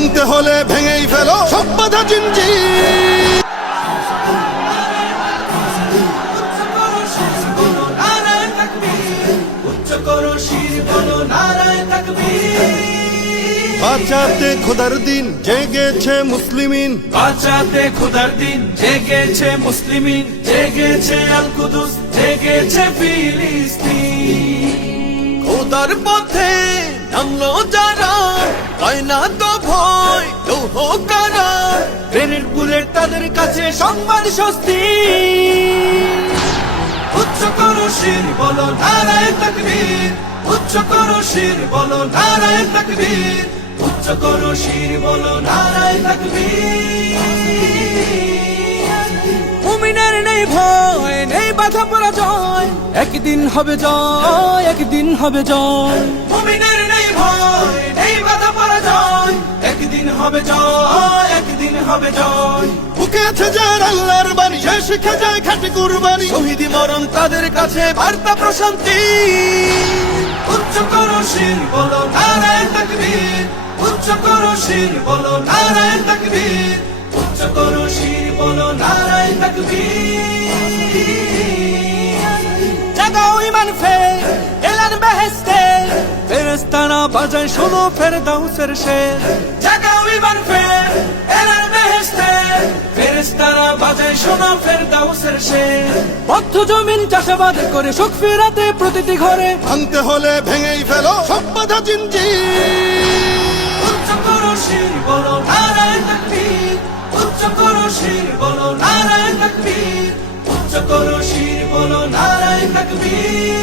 ভাঙতে হলে ভেঙেই ফেলো সব বাধা জিঞ্জির। বাঁচাতে খোদার দিন জেগেছে মুসলিমিন, বাঁচাতে খোদার দিন জেগেছে মুসলিমিন, জেগেছে আল কুদুস, জেগেছে ফিলিস্তিন। খোদার পথে নামলো যারা, হয় না তো ভয় লৌহ কারা। গ্রেনেড বুলেট তাদের কাছে সংবাদ স্বস্তি। উচ্চ করো শির বলো নারায়ে তাকবীর, উচ্চ করো শির বলো নারায়ে তাকবীর, উচ্চ করো শির বলো নারায়ে তাকবীর। মুমিনের নেই ভয়, নেই বাধা পরাজয়, একদিন হবে জয়, একদিন হবে জয়। মুমিনের নেই ভয়, নেই বাধা পরাজয়, একদিন হবে জয়, একদিন হবে জয়। বুকে আছে যার আল্লাহর বাণী, সে শিখে যায় খাঁটি কুরবানি। শহীদি মরণ তাদের কাছে বার্তা প্রশান্তি। উচ্চ করো শির বলো নারায়ে তাকবীর, উচ্চ করো শির বলো নারায়ে তাকবীর, উচ্চ করো শির বলো নারায়ে তাকবীর। জাগাও ঈমান ফের এলান বেহেশতে, ফেরেশতারা বাজায় শোনো ফেরদাউসের শের। জাগাও ঈমান ফের এলান বেহেশতে, ফেরেশতারা বাজায় শোনো ফেরদাউসের শের। বদ্ধ জমিন চাষাবাদ করে সুখ ফেরাতে প্রতিটি ঘরে, ভাঙতে হলে ভেঙেই ফেলো সব বাধা জিঞ্জির। উচ্চ করো শির বলো নারায়ে তাকবীর, উচ্চ করো শির বলো নারায়ে তাকবীর, উচ্চ করো শির বলো নারায়ে তাকবীর।